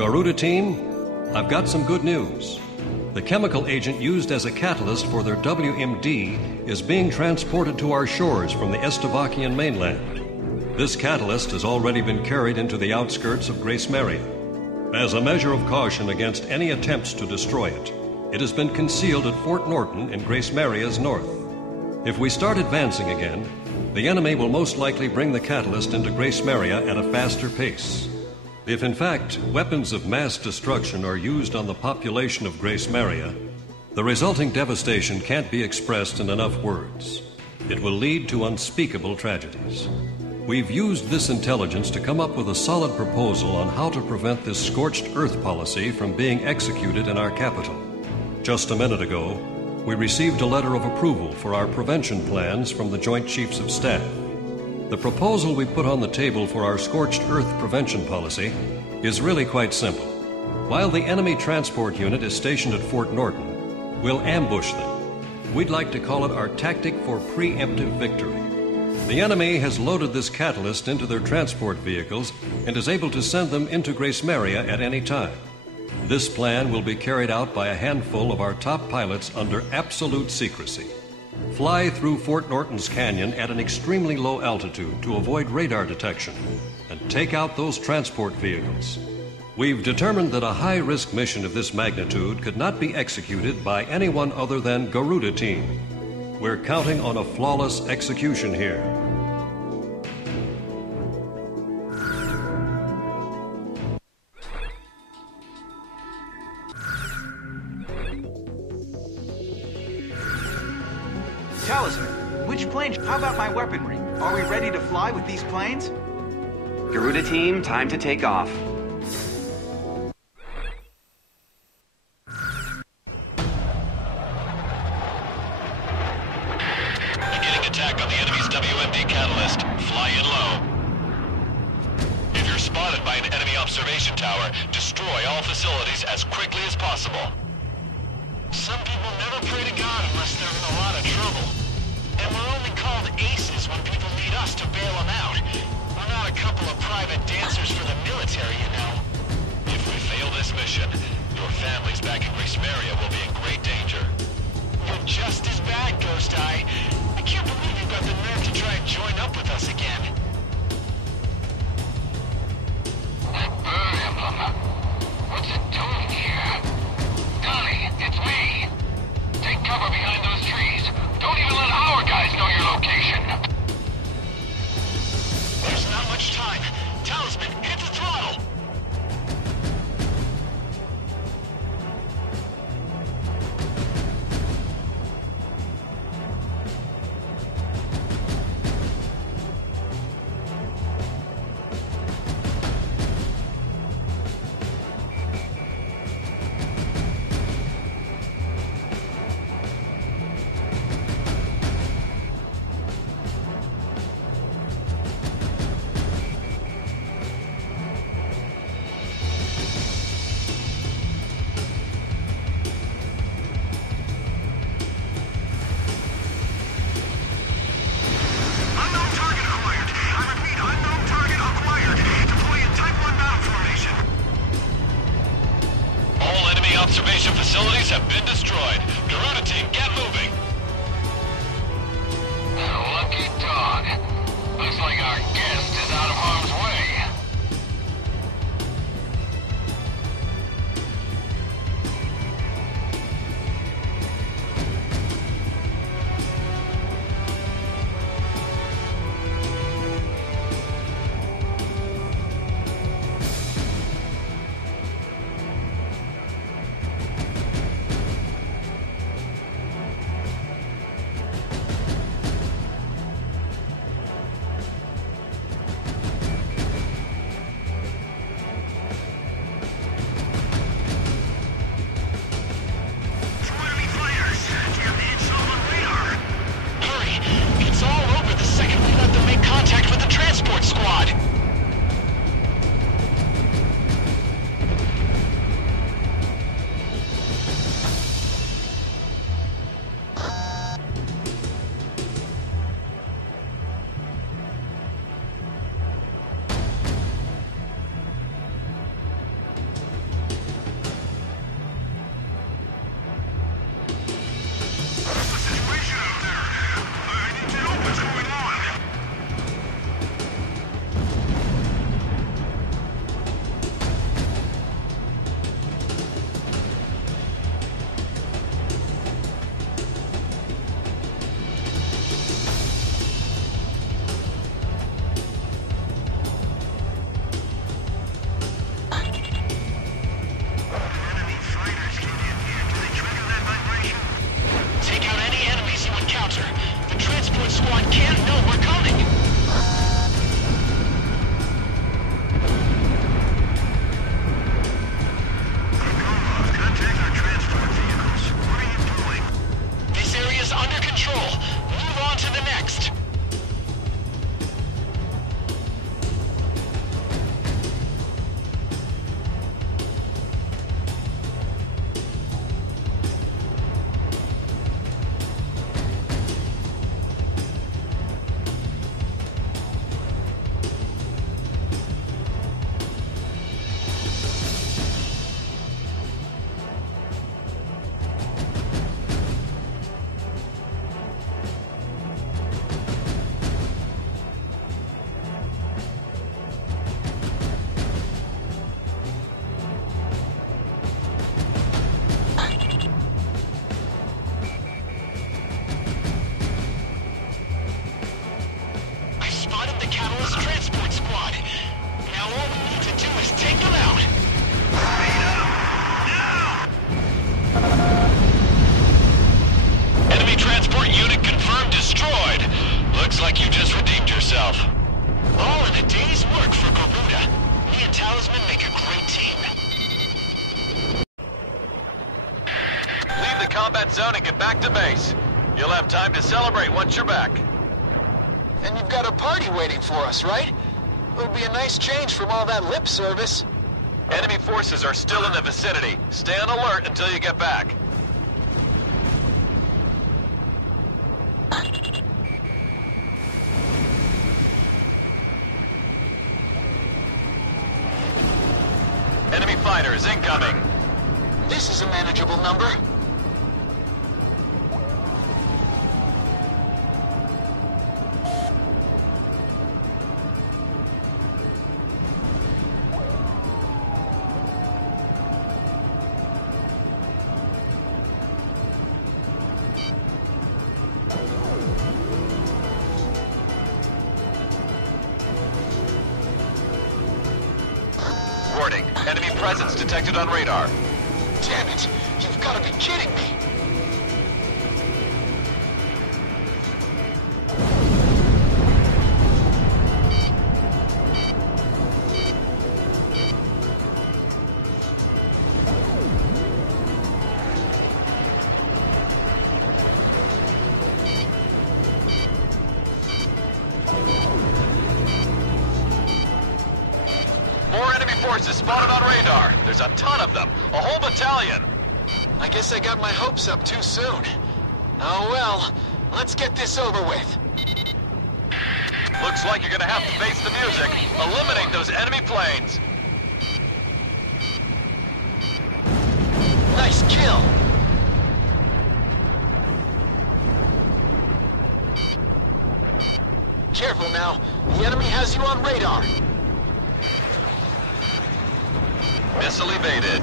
Garuda team, I've got some good news. The chemical agent used as a catalyst for their WMD is being transported to our shores from the Estevakian mainland. This catalyst has already been carried into the outskirts of Grace Maria. As a measure of caution against any attempts to destroy it, it has been concealed at Fort Norton in Grace Maria's north. If we start advancing again, the enemy will most likely bring the catalyst into Grace Maria at a faster pace. If in fact weapons of mass destruction are used on the population of Grace Maria, the resulting devastation can't be expressed in enough words. It will lead to unspeakable tragedies. We've used this intelligence to come up with a solid proposal on how to prevent this scorched earth policy from being executed in our capital. Just a minute ago, we received a letter of approval for our prevention plans from the Joint Chiefs of Staff. The proposal we put on the table for our scorched earth prevention policy is really quite simple. While the enemy transport unit is stationed at Fort Norton, we'll ambush them. We'd like to call it our tactic for preemptive victory. The enemy has loaded this catalyst into their transport vehicles and is able to send them into Grace Maria at any time. This plan will be carried out by a handful of our top pilots under absolute secrecy. Fly through Fort Norton's canyon at an extremely low altitude to avoid radar detection and take out those transport vehicles. We've determined that a high-risk mission of this magnitude could not be executed by anyone other than Garuda team. We're counting on a flawless execution here. Talisman, which plane? How about my weaponry? Are we ready to fly with these planes? Garuda team, time to take off. Beginning attack on the enemy's WMD catalyst. Fly in low. If you're spotted by an enemy observation tower, destroy all facilities as quickly as possible. Some people never pray to God unless they're in a lot of trouble. And we're only called aces when people need us to bail them out. We're not a couple of private dancers for the military, you know. If we fail this mission, your families back in Grace Maria will be in great danger. You're just as bad, Ghost Eye. I can't believe you've got the nerve to try and join up with us again. That bird emblem. What's it doing here? Donnie, it's me. Take cover behind those trees. Don't even let our guys know your location. There's not much time. Talisman, hit the throttle! Observation facilities have been destroyed. Garuda team, get moving. Lucky dog. Looks like our guest is out of harm's way. combat zone and get back to base. You'll have time to celebrate once you're back. And you've got a party waiting for us, right? It would be a nice change from all that lip service. Enemy forces are still in the vicinity. Stay on alert until you get back. Enemy fighters incoming. This is a manageable number. Warning, enemy presence detected on radar. Damn it! You've got to be kidding me! More enemy forces spotted on radar. There's a ton of them. A whole battalion. I guess I got my hopes up too soon. Oh well, let's get this over with. Looks like you're gonna have to face the music. Eliminate those enemy planes. Nice kill! Careful now, the enemy has you on radar. Missile evaded.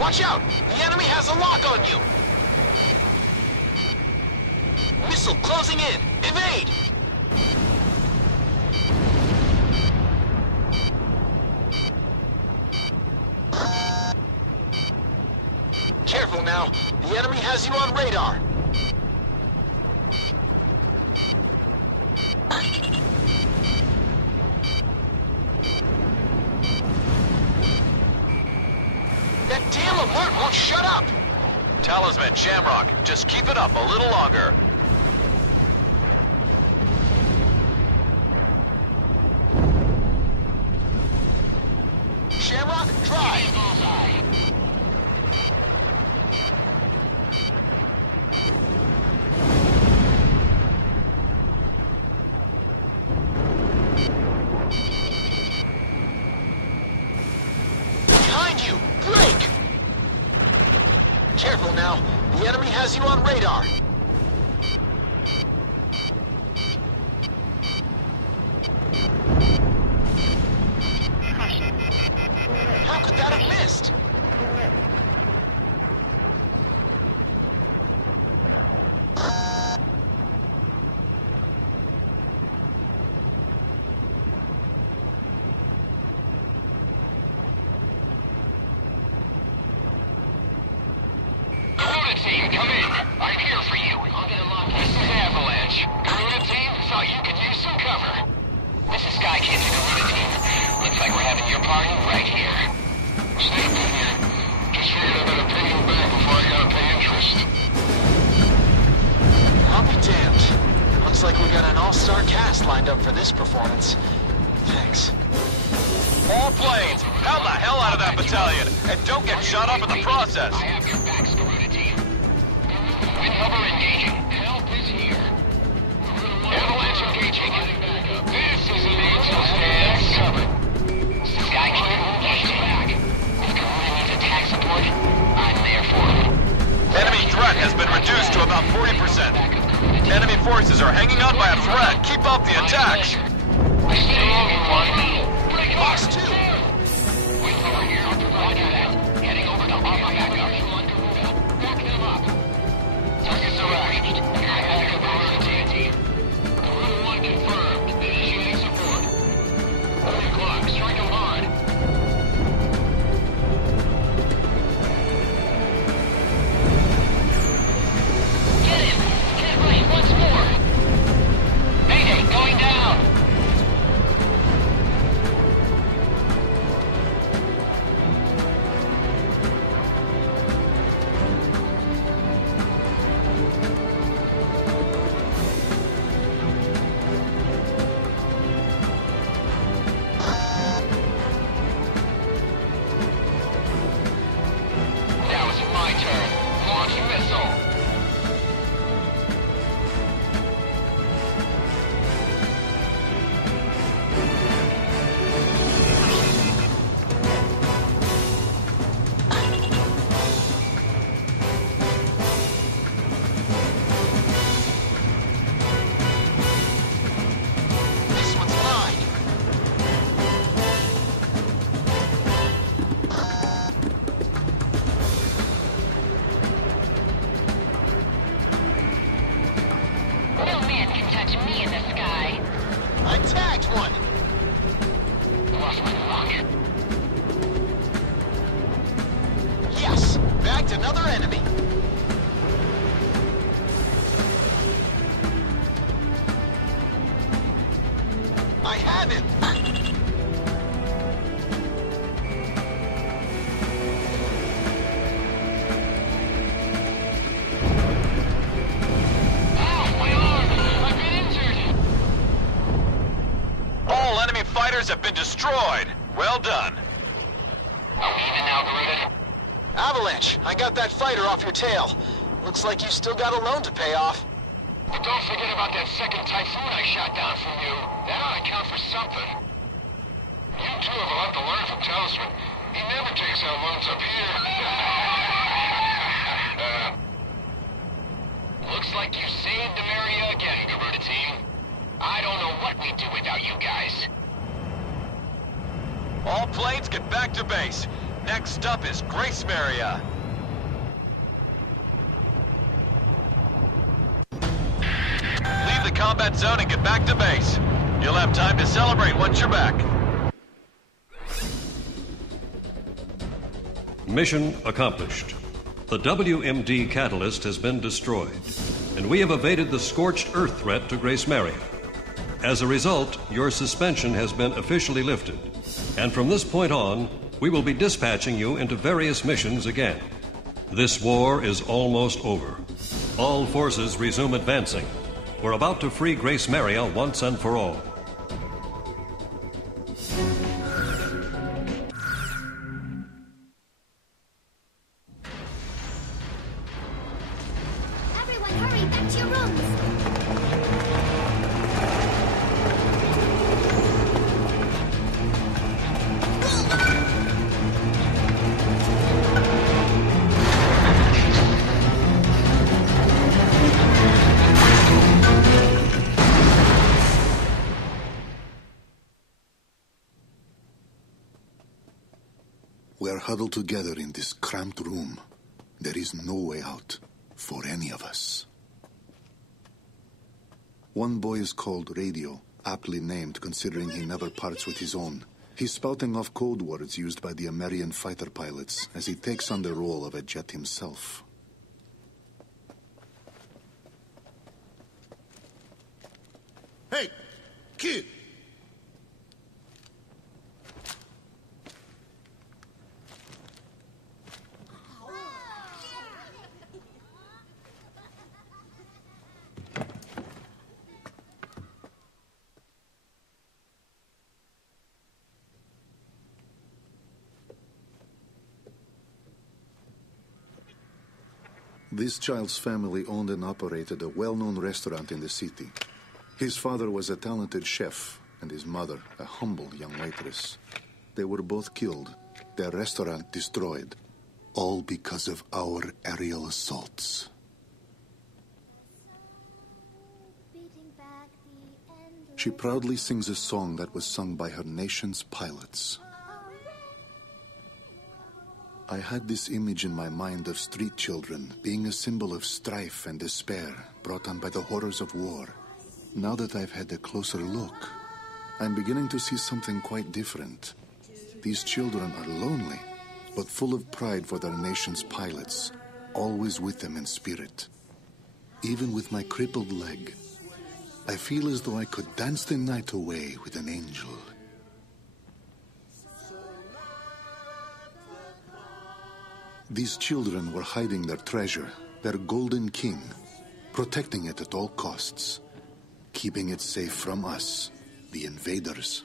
Watch out! The enemy has a lock on you! Missile closing in! Evade! Careful now, the enemy has you on radar. That damn alert won't shut up! Talisman, Shamrock, just keep it up a little longer. Shamrock, drive! Behind you! Break! Careful now, the enemy has you on radar. How could that have missed? Garuda team, come in. I'm here for you. This is Avalanche. Garuda team, thought you could use some cover. This is Sky Kid to Garuda team. Looks like we're having your party right here. Stay put here. Just figured I better pay you back before I gotta pay interest. I'll be damned. Looks like we got an all-star cast lined up for this performance. Thanks. All planes, pound the hell out of that battalion, and don't get shot up in the process. I have your backs, Garuda team. Wind hover engaging. Help is here. Avalanche engaging. This is an Angel stand. Covered. Sky Kid engaging. If Garuda needs attack support, I'm there for it. Enemy threat has been reduced to about 40%. Enemy forces are hanging on by a thread. Keep up the attacks. Stay everyone. Break Box 2! Wind hover here. Roger that. Heading over to Alpha backup. Back them up. Targets arranged. Backup Garuda team. Garuda 1 confirmed. Initiating support. 3 o'clock. Strike them hard. Get him! Get right once more! Mayday, going down! can touch me in the sky. I tagged one. Lost my luck. Yes, bagged another enemy. I have him. All enemy fighters have been destroyed. Well done. Are we even now, Garuda? Avalanche, I got that fighter off your tail. Looks like you still got a loan to pay off. But don't forget about that second Typhoon I shot down from you. That ought to count for something. You two have a lot to learn from Talisman. He never takes out loans up here. Looks like you saved Demaria again, Garuda team. I don't know what we'd do without you guys. All planes get back to base. Next up is Grace Maria. Leave the combat zone and get back to base. You'll have time to celebrate once you're back. Mission accomplished. The WMD catalyst has been destroyed, and we have evaded the scorched earth threat to Grace Maria. As a result, your suspension has been officially lifted, and from this point on, we will be dispatching you into various missions again. This war is almost over. All forces resume advancing. We're about to free Grace Maria once and for all. Everyone hurry, back to your rooms! We're huddled together in this cramped room. There is no way out for any of us. One boy is called Radio, aptly named considering he never parts with his own. He's spouting off code words used by the American fighter pilots as he takes on the role of a jet himself. Hey, kid! This child's family owned and operated a well-known restaurant in the city. His father was a talented chef, and his mother a humble young waitress. They were both killed, their restaurant destroyed, all because of our aerial assaults. She proudly sings a song that was sung by her nation's pilots. I had this image in my mind of street children being a symbol of strife and despair brought on by the horrors of war. Now that I've had a closer look, I'm beginning to see something quite different. These children are lonely, but full of pride for their nation's pilots, always with them in spirit. Even with my crippled leg, I feel as though I could dance the night away with an angel. These children were hiding their treasure, their golden king, protecting it at all costs, keeping it safe from us, the invaders.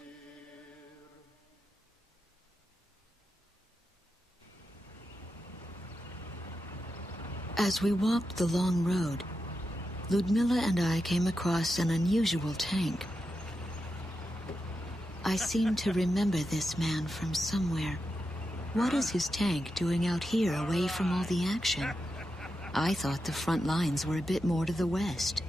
As we walked the long road, Ludmilla and I came across an unusual tank. I seem to remember this man from somewhere. What is his tank doing out here away from all the action? I thought the front lines were a bit more to the west.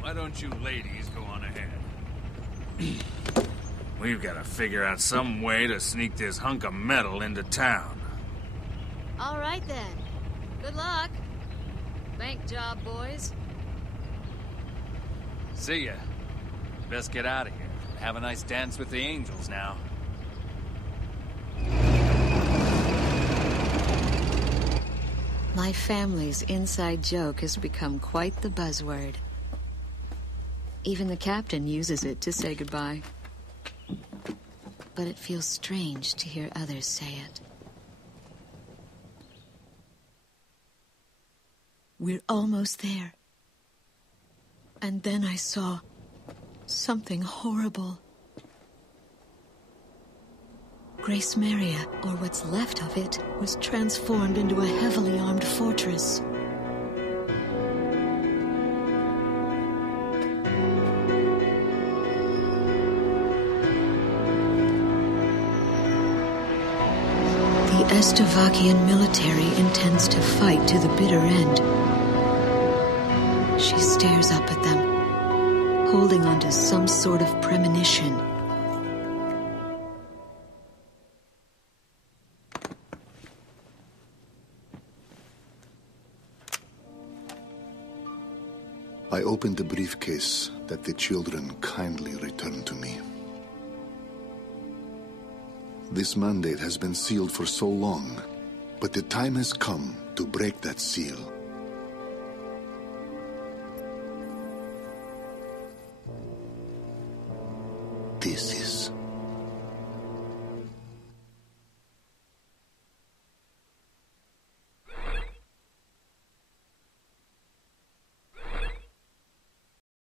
Why don't you ladies go on ahead? We've got to figure out some way to sneak this hunk of metal into town. All right, then. Good luck. Bank job, boys. See ya. Best get out of here. Have a nice dance with the angels now. My family's inside joke has become quite the buzzword. Even the captain uses it to say goodbye. But it feels strange to hear others say it. We're almost there. And then I saw something horrible. Grace Maria, or what's left of it, was transformed into a heavily armed fortress. The Estavakian military intends to fight to the bitter end. She stares up at them, holding on to some sort of premonition. I opened the briefcase that the children kindly returned to me. This mandate has been sealed for so long, but the time has come to break that seal. This is